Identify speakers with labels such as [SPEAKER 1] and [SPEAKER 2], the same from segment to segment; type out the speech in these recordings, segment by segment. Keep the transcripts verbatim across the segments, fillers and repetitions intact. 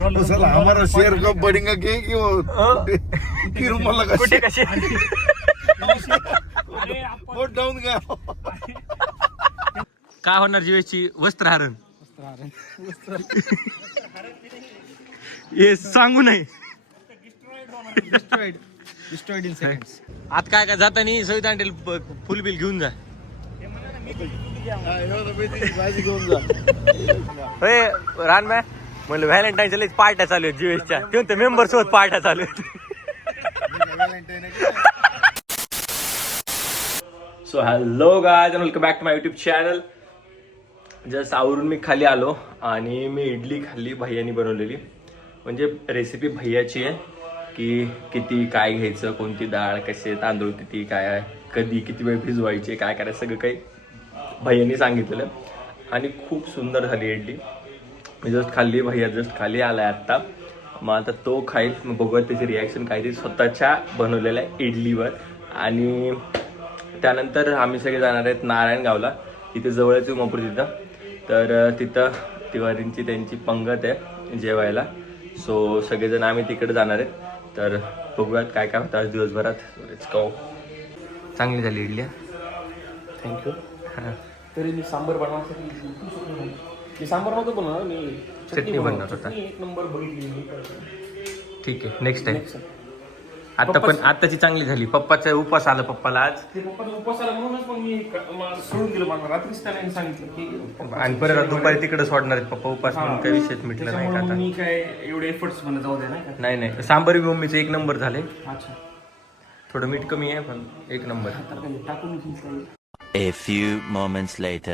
[SPEAKER 1] तो साला हमारा शेयर कब बढ़ेगा कि कि वो कि रुमाला का
[SPEAKER 2] कुठे कशी
[SPEAKER 1] वो डाऊन गया.
[SPEAKER 2] काय होणार जीवेची वस्त्रहरण हे सांगू नये.
[SPEAKER 3] Destroyed in seconds.
[SPEAKER 2] आता काय काय जातानी सविता आणतील फुल बिल घेऊन जा.
[SPEAKER 1] भाजी घेऊन जा.
[SPEAKER 2] होय रान मॅ म्हणलं व्हॅलेंटाईनच्या लईच पार्ट्या चालू आहेत जीवेशच्या ते मेंबर सोबत पार्ट्या चालू आहेत. So hello guys and welcome back to my YouTube channel. Just आवरून मी खाली आलो आणि मी इडली खाल्ली भैयानी बनवलेली. म्हणजे रेसिपी भैयाची आहे की किती काय घ्यायचं, कोणती डाळ, कसे तांदूळ किती काय आहे, कधी किती वेळ भिजवायचे, काय करायचं सगळं काही भैयानी सांगितलेलं आणि खूप सुंदर झाली इडली. मी जस्ट खाल्ली, भैया जस्ट खाली आलाय आत्ता. मग आता तो खाईल, मग बघूया त्याची रिॲक्शन काय ती स्वतःच्या बनवलेल्या इडलीवर. आणि त्यानंतर आम्ही सगळे जाणार आहेत नारायणगावला, इथे जवळच उमापूर तिथं. तर तिथं तिवारींची त्यांची पंगत आहे जेवायला. सो सगळेजण आम्ही तिकडे जाणार आहेत. तर बघूयात काय काय होतं आज दिवसभरात. Let's go. चांगली झाली इडली.
[SPEAKER 3] थँक्यू. तरी मी सांबर बनवण्यासाठी मी सांबर नव्हतं बनवणार, मी
[SPEAKER 2] चटणी बनवणार होता.
[SPEAKER 3] एक नंबर बघितली.
[SPEAKER 2] ठीक आहे, नेक्स्ट टाइम. आता पण आताची चांगली झाली. पप्पाचा उपास आला पप्पाला आज.
[SPEAKER 3] ते पप्पाचा उपास आला म्हणूनच मग मी मला सोडून दिलं. मला रात्रीच त्याने सांगितलं की
[SPEAKER 2] आणि परत दुपारी तिकडे सोडणार आहेत पप्पा उपास म्हणून काही विषयच मिटलं नाही का आता.
[SPEAKER 3] मी काय एवढे एफर्ट्स म्हणत जाऊ द्या नाही का.
[SPEAKER 2] नाही नाही सांबारी मम्मीचं एक नंबर झाले.
[SPEAKER 3] अच्छा,
[SPEAKER 2] थोडं मीठ कमी आहे पण एक नंबर.
[SPEAKER 3] टाकून घेतलं.
[SPEAKER 4] A few moments later.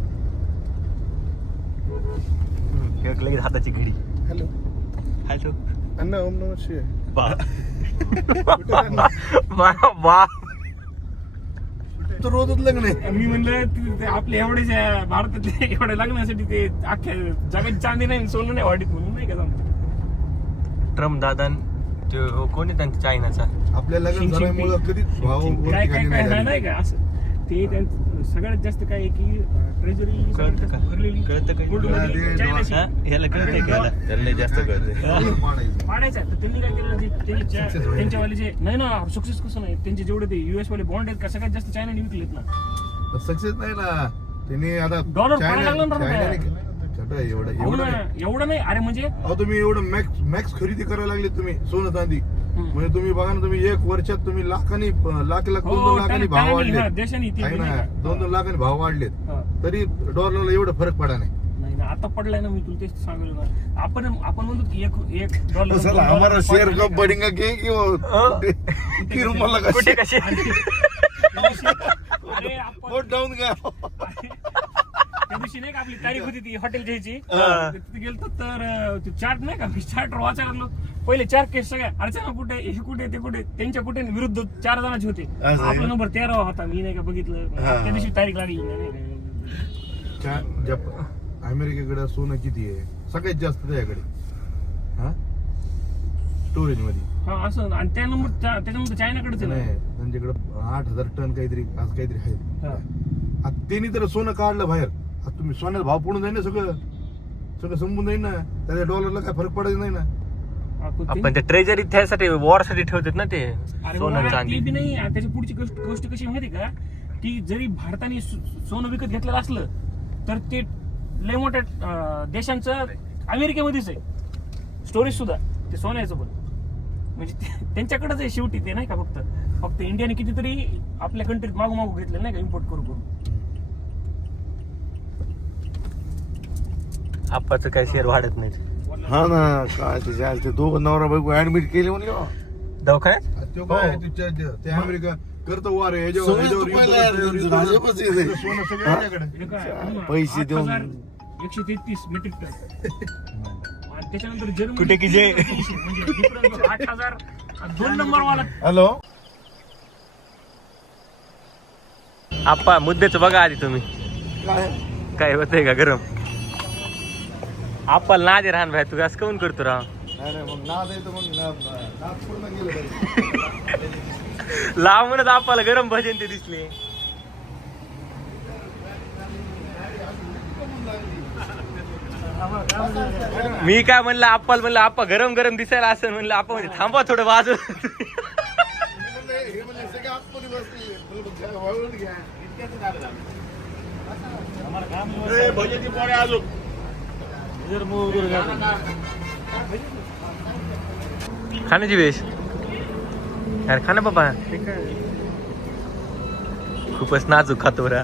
[SPEAKER 2] लगेच हाताची घडी.
[SPEAKER 1] हॅलो
[SPEAKER 2] हॅलो
[SPEAKER 1] अण्णा, ओम नमः शिवाय.
[SPEAKER 2] बा
[SPEAKER 1] तर रोजच लग्न आहे.
[SPEAKER 3] मी म्हणलं आपल्या एवढ्याच्या भारतातल्या एवढ्या लग्नासाठी ते अख्ख्या जगात चांदी नाही सोनं नाही वाढीत म्हणून नाही का जमत.
[SPEAKER 2] ट्रम्प दादा तो कोणी त्यांचा चायनाचा
[SPEAKER 1] आपल्या लग्न झाल्यामुळे कधीच भाव
[SPEAKER 3] काय काय काय नाही का असं ते त्यांचं सगळ्यात जास्त काय आहे की ट्रेजरी
[SPEAKER 2] कळतं का?
[SPEAKER 3] भरलेली
[SPEAKER 2] कळतं का?
[SPEAKER 3] चायनाची
[SPEAKER 2] ह्याला कळतंय का?
[SPEAKER 5] त्यांना जास्त कळतंय.
[SPEAKER 3] पाडायचं. तर त्यांनी काय केलं, जे त्यांच्या त्यांच्यावाले जे नाही ना सक्सेस कसं नाही, त्यांचे जेवढे ते युएस वाले बॉन्ड आहेत का सगळ्यात जास्त चायनाने विकलेत ना.
[SPEAKER 1] सक्सेस नाही ना त्यांनी आता.
[SPEAKER 3] डॉलर पडायला लागला ना
[SPEAKER 1] चायनाने छोटं आहे एवढं
[SPEAKER 3] एवढं
[SPEAKER 1] एवढं नाही.
[SPEAKER 3] एवढं नाही. अरे म्हणजे
[SPEAKER 1] अहो तुम्ही एवढं मॅक्स मॅक्स खरेदी करायला लागले तुम्ही सोनं चांदी. म्हणजे तुम्ही बघा ना, तुम्ही एक वर्षात तुम्ही लाखांनी लाख लाख दोन दोन लाखांनी भाव वाढले.
[SPEAKER 3] देशाने
[SPEAKER 1] आहे ना, दोन दोन लाखांनी भाव वाढलेत तरी डॉलरला एवढं फरक पडा नाही.
[SPEAKER 3] नाही ना, आता पडलाय ना. मी तुला तेच सांगलो ना. आपण आपण म्हणतो की एक एक डॉलर
[SPEAKER 1] साला हमारा शेयर कब बढ़ेगा कि कि वो कि रुमाला का
[SPEAKER 2] कुठे कशी
[SPEAKER 3] अरे आपण
[SPEAKER 1] वो डाऊन गया.
[SPEAKER 3] त्या दिवशी नाही का आपली तारीख होती ती हॉटेल घ्यायची, तिथे गेलतो तर चार्ट नाही का, मी चार्ट वाचायला लागलो. पहिले चार केस सगळ्या अर्चना कुठे, हे कुठे, ते कुठे, त्यांच्या कुठे विरुद्ध चार जणांचे होते. आपला नंबर तेरा होता. मी नाही का बघितलं. त्या दिवशी तारीख लागली नाही.
[SPEAKER 1] अमेरिकेकडे सोनं किती आहे सगळ्यात जास्त त्याच्याकडे. हा स्टोरेज मध्ये.
[SPEAKER 3] हा असं. आणि त्या नंबर त्याच्यानंतर चायनाकडेच
[SPEAKER 1] नाही,
[SPEAKER 3] आहे.
[SPEAKER 1] त्यांच्याकडे आठ हजार टन काहीतरी आज काहीतरी आहे. आता त्यांनी तर सोनं काढलं बाहेर. आता तुम्ही सोन्याला भाव पडून जाईल ना, सगळं सगळं संपून जाईल ना. त्याच्या डॉलरला काय फरक पडायचं नाही ना.
[SPEAKER 2] आपण ते ट्रेजरी त्यासाठी वॉर साठी ठेवतात ना ते
[SPEAKER 3] अरे
[SPEAKER 2] सोनं
[SPEAKER 3] बाबा,
[SPEAKER 2] चांदी.
[SPEAKER 3] ते बी नाही. आणि त्याची पुढची गोष्ट गोष्ट कशी माहिती का, की जरी भारताने सो- सोनं विकत घेतलेलं असलं तर ते लय मोठ्या अं, देशांचं अमेरिकेमध्येच आहे स्टोरेज सुद्धा ते सोन्याचं पण. म्हणजे ते- त्यांच्याकडेच आहे शेवटी. ते नाही का फक्त फक्त इंडियाने कितीतरी आपल्या कंट्रीत मागू मागू घेतलं नाही का, इम्पोर्ट करू करू.
[SPEAKER 2] आपाचं काय शेअर वाढत नाही.
[SPEAKER 1] हा ना, काय त्याच्या ते दोघं नवरा बायको ऍडमिट केले म्हणले.
[SPEAKER 2] दवाखान्यात
[SPEAKER 1] तो काय तिच्या- ते अमेरिका करतो वार आहे, ह्याच्यावर- ह्याच्यावर युद्ध करतो, ह्याच्यावर युद्ध करतो. सोनं सगळं ह्याच्याकडे.
[SPEAKER 3] हे काय,
[SPEAKER 1] पैसे देऊन.
[SPEAKER 3] आठ हजार एकशे तेहतीस मेट्रिक टन. आणि त्याच्यानंतर जर्मनी
[SPEAKER 2] कुठे की जे-
[SPEAKER 3] म्हणजे difference बघ, आठ हजार आणि दोन नंबर वाला.
[SPEAKER 1] हॅलो
[SPEAKER 2] आप्पा मुद्द्याचं बघा आधी तुम्ही
[SPEAKER 1] काय
[SPEAKER 2] काय होतंय का गरम. आप्पाला नादे राहण भाई, तू असं काऊन करतो राव.
[SPEAKER 1] नाही नाही, मग नाद आहे तर मग ना- नाद पूर्ण गेलं पाहिजे.
[SPEAKER 2] लांबूनच आप्पाला गरम भजन ते दिसले. मी काय म्हणलं आप्पाला म्हणलं आप्पा गरम गरम दिसायला असं म्हणलं आप्पा म्हणजे थांबा थोडं वाजव. खाण्याची वेश अरे खा ना बाबा. खूपच नाजूक खातो रा.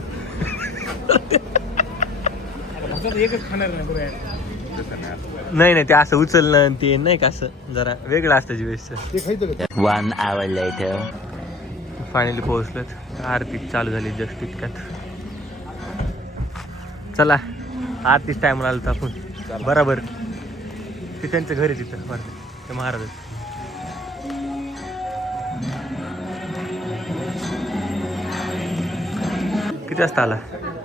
[SPEAKER 3] एकच खाणार नाही बरं.
[SPEAKER 2] नाही नाही ते असं उचलणं ते नाही का असं जरा वेगळं असतं जीवेशचं.
[SPEAKER 1] ते खायचं का?
[SPEAKER 4] One hour later.
[SPEAKER 2] फायनली पोहोचलोत. आरती चालू झाली जस्ट इतक्यात. चला आरतीच टाइम आलो तर आपण बरोबर ते त्यांचं घर आहे तिथं बरं ते महाराज. किती वाजता आला?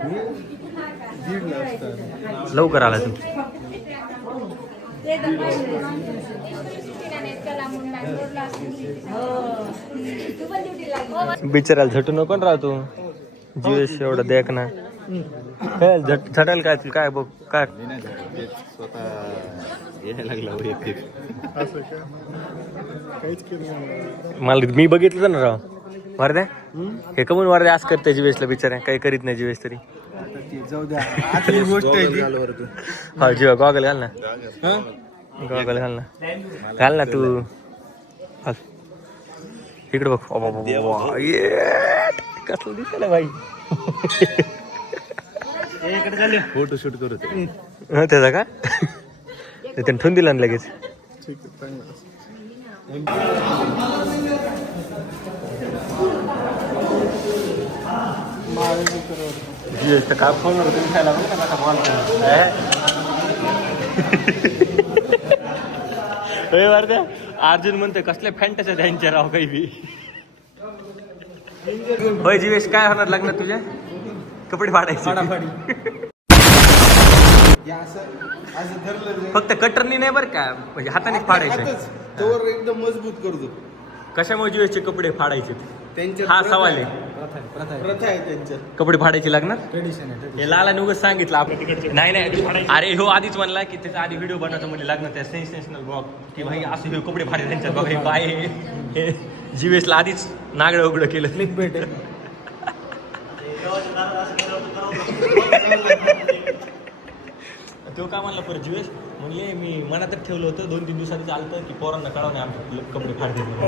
[SPEAKER 2] लवकर आला तू. बिचारायला झटू नको ना राव तू. जीवेश एवढं देख ना काय झट झटायला काय तुला काय बघ काय मला मी बघितलं ना राव वरद्या हे कमून वरद्या असं करते जीवेशला बिचारा काही करीत नाही जीवेश तरी. हा जीवा गॉगल घाल ना गॉगल घाल ना घाल ना तू घाल. इकडे बघ कसलं दिसलं भाई.
[SPEAKER 5] फोटो शूट करू
[SPEAKER 2] त्याचा का त्याने ठेवून दिला ना लगेच. काय फोनवर तुम्ही खायला अर्जुन म्हणतोय कसल्या फॅन्टच्या त्यांच्या राव काही बी. होय जीवेश काय होणार लग्नात तुझ्या कपडे फाडायचे फक्त कटरनी नाही बरं का म्हणजे हाताने फाडायचे.
[SPEAKER 1] तोवर एकदम मजबूत करतो.
[SPEAKER 2] कशामुळे जीवेशचे कपडे फाडायचे
[SPEAKER 1] त्यांच्या
[SPEAKER 2] हा सवाल आहे.
[SPEAKER 1] प्रथा आहे त्यांच्या.
[SPEAKER 2] कपडे फाडायचे लागणार हे लाला उगाच सांगितलं आपण. नाही नाही अरे हो आधीच म्हणला की त्याचा आधी व्हिडिओ बनवतो म्हणजे लागणार त्या सेन्सेशनल ब्लॉग की भाई असं हे कपडे फाडे त्यांच्यात बघा हे काय हे जीवेशला आधीच नागडं उघडं केलं. तो काय म्हणला परत जीवेश म्हणले मी मनातच ठेवलं होतं दोन तीन दिवसांनी चालतं की पोरांना कळवणे आमचे कपडे फाडते.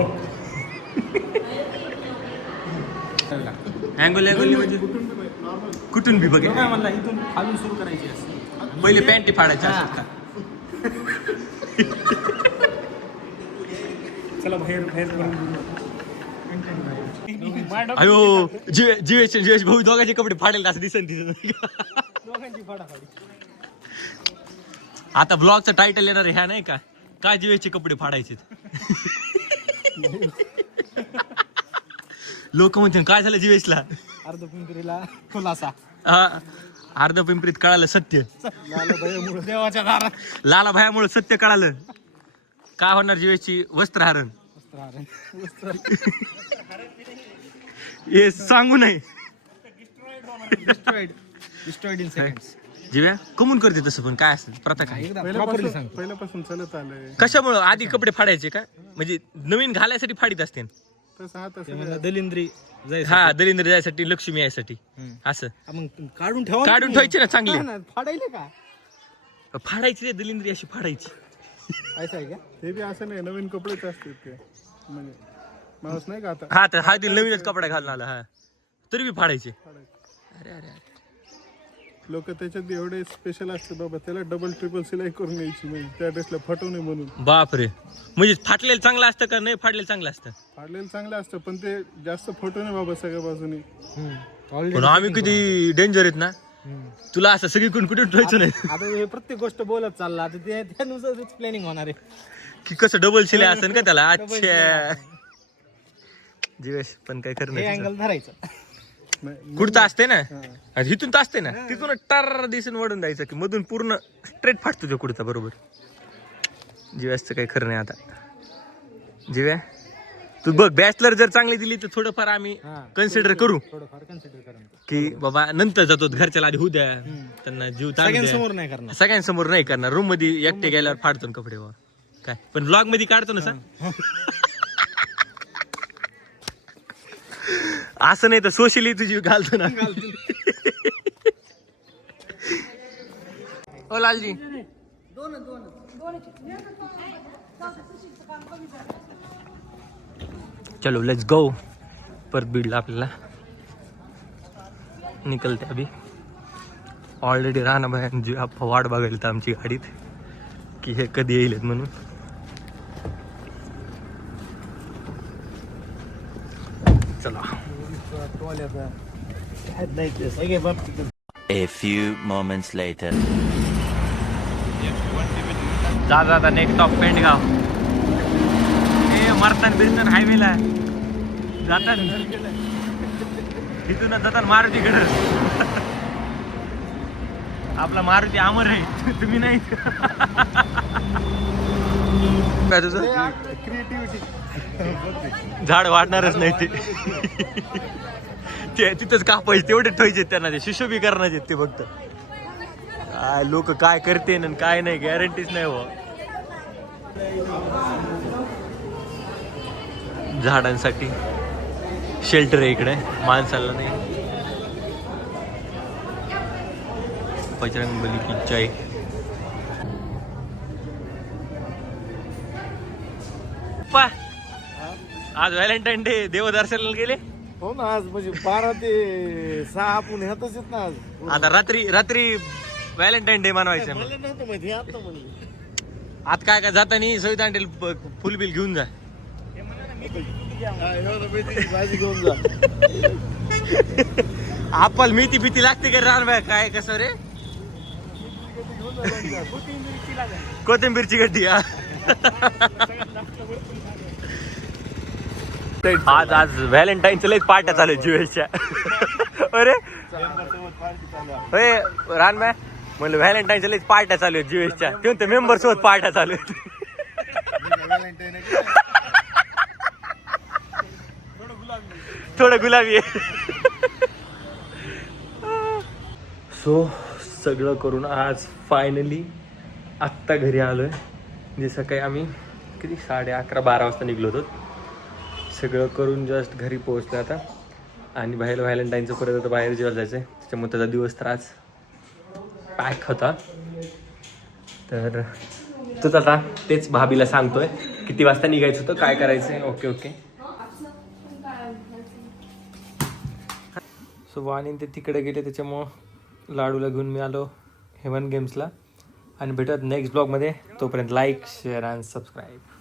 [SPEAKER 2] अँगोल अँगोल म्हणजे कुठून बी बघ
[SPEAKER 3] म्हणला इथून खालून सुरू करायची असते.
[SPEAKER 2] पहिले पॅन्टी फाडायच्या
[SPEAKER 3] चला बाहेर बाहेर
[SPEAKER 2] अयो जीवे जीवेश जीवेश भाऊ दोघांचे कपडे फाडेल असं दिसन तिथं.
[SPEAKER 3] दोघांची फाडाफाडी.
[SPEAKER 2] आता ब्लॉगचं टायटल येणार ह्या नाही का काय जीवेशचे कपडे फाडायचे. लोक म्हणते काय झालं जीवेशला.
[SPEAKER 3] अर्ध पिंपरीला खुलासा.
[SPEAKER 2] हा अर्ध पिंपरीत कळालं सत्य.
[SPEAKER 3] देवाच्या दारात
[SPEAKER 2] लाला भयामुळे सत्य कळालं. काय होणार जीवेशची वस्त्रहरण हे सांगू नये. जीव्या कमून करते तसं पण काय असतं प्रथा काय
[SPEAKER 1] पहिल्यापासून चालत आलंय.
[SPEAKER 2] कशामुळं आधी कपडे फाडायचे का म्हणजे नवीन घालायसाठी फाडीत असते.
[SPEAKER 3] दलिंद्री
[SPEAKER 2] हा दलिंद्र जायसाठी लक्ष्मी यायसाठी असं
[SPEAKER 3] मग काढून ठेवा.
[SPEAKER 2] काढून ठेवायचे ना चांगले
[SPEAKER 3] फाडायले का
[SPEAKER 2] फाडायची रे दलिंद्री अशी फाडायची.
[SPEAKER 3] असं आहे का?
[SPEAKER 1] ते बी असं नाही नवीन कपडेच असतात ते म्हणजे माणूस नाही का आता
[SPEAKER 2] हा तर हा ते नवीनच कपडा घालून आला हा तरी बी फाडायचे. अरे अरे अरे
[SPEAKER 1] लोक त्याच्यात एवढे स्पेशल असते बाबा त्याला डबल ट्रिपल सिलाई करून यायची म्हणजे त्या ड्रेसला फटवू नये म्हणून.
[SPEAKER 2] बापरे म्हणजे फाटलेलं चांगलं असतं का नाही फाडलेलं चांगलं असतं.
[SPEAKER 1] फाडलेलं चांगलं असतं पण ते जास्त फटवू नये बाबा सगळ्या बाजूनी.
[SPEAKER 2] पण आम्ही किती डेंजर आहेत ना तुला असं सगळीकडून कुठे ठेवायचं नाही.
[SPEAKER 3] आता हे प्रत्येक गोष्ट बोलत चालला आता ते त्यानुसारच प्लॅनिंग होणार आहे
[SPEAKER 2] की कसं डबल शिलाई असेल का त्याला. अच्छा जीवेश पण काय
[SPEAKER 3] हे
[SPEAKER 2] करणार
[SPEAKER 3] अँगल धरायचं.
[SPEAKER 2] कुठं असते ना इथून तर असते ना तिथून टार दिसून वडून जायचं की मधून पूर्ण स्ट्रेट फाटतो तो कुडचा बरोबर. जीव्याचं काही खरं नाही आता. जीव्या तू बघ बॅचलर जर चांगली दिली तर थोडंफार आम्ही कन्सिडर करू
[SPEAKER 5] थोडंफार कन्सिडर करा
[SPEAKER 2] की बाबा नंतर जातो घरच्या आधी होऊ द्या त्यांना जीव ताण द्या.
[SPEAKER 5] सगळ्यांसमोर नाही करणार
[SPEAKER 2] सगळ्यांसमोर नाही करणार रूम मध्ये एकटे गेल्यावर फाडतो ना कपडे बाबा काय पण ब्लॉग मध्ये काढतो ना सर असं नाही तर सोशली तुझी घालतो ना ओ लालजी चलो लेट्स गो परत बीडला आपल्याला निकलते अभी ऑलरेडी राहणार बाहेर जी अप्पा वाट बघायला तर आमची गाडीत की हे कधी येईल म्हणून चला
[SPEAKER 4] A few moments later.
[SPEAKER 2] जा जाता नेक्स्ट ऑफ पेंडगाव हे मरतान बिरतान हायवेला जातात तिथूनच जातात मारुतीकडे आपला मारुती अमर आहे तुम्ही नाही काय तुझं झाड वाढणारच नाही ते ते तिथंच कापायचे तेवढे ठेवायचे त्यांना ते शिशोभी करण्याचे ते फक्त काय लोक काय करते ना काय नाही गॅरंटीच नाही हो झाडांसाठी शेल्टर आहे इकडे माणसाला नाही बजरंग बली की जय पा आज व्हॅलेंटाईन डे देवदर्शनाला गेले
[SPEAKER 5] हो ना आज म्हणजे बारा ते सहा आपण ह्यातच येत ना आज
[SPEAKER 2] आता रात्री रात्री व्हॅलेंटाईन डे मनवायचं
[SPEAKER 5] मला नव्हतं माहिती आता म्हणलं
[SPEAKER 2] आता काय काय जातानी सविता आणतील फुल बिल घेऊन जा
[SPEAKER 5] भाजी घेऊन जा
[SPEAKER 2] आपल मेथी भीती लागते का रान बाय काय कसं रे कोथिंबीरची गड्डी हा आज आज व्हॅलेंटाईनच्या लईच पार्ट्या चालू ज्युएलच्या अरे होय रान बाय म्हणलं व्हॅलेंटाईनच्या लईच पार्ट्या चालू आहेत ज्युएसच्या ते म्हणते मेंबर सोबत पार्ट्या चालू आहेत थोडं गुलाबी आहे सो सगळं करून आज फायनली आत्ता घरी आलोय म्हणजे सकाळी आम्ही किती साडे अकरा बारा वाजता निघलो होतो सगळं करून जस्ट घरी पोहोचलो आता आणि बाहेर व्हॅलेंटाईनचं परत आता बाहेर जेवायला जायचं आहे त्याच्यामुळे त्याचा दिवस तर आज पॅक होता तर तोच आता तेच भाभीला सांगतोय किती वाजता निघायचं होतं काय करायचंय ओके ओके सो वाणी ते तिकडे गेले त्याच्यामुळं लाडूला घेऊन मी आलो हेवन गेम्सला आणि भेटत नेक्स्ट ब्लॉगमध्ये तोपर्यंत लाईक शेअर अँड सबस्क्राईब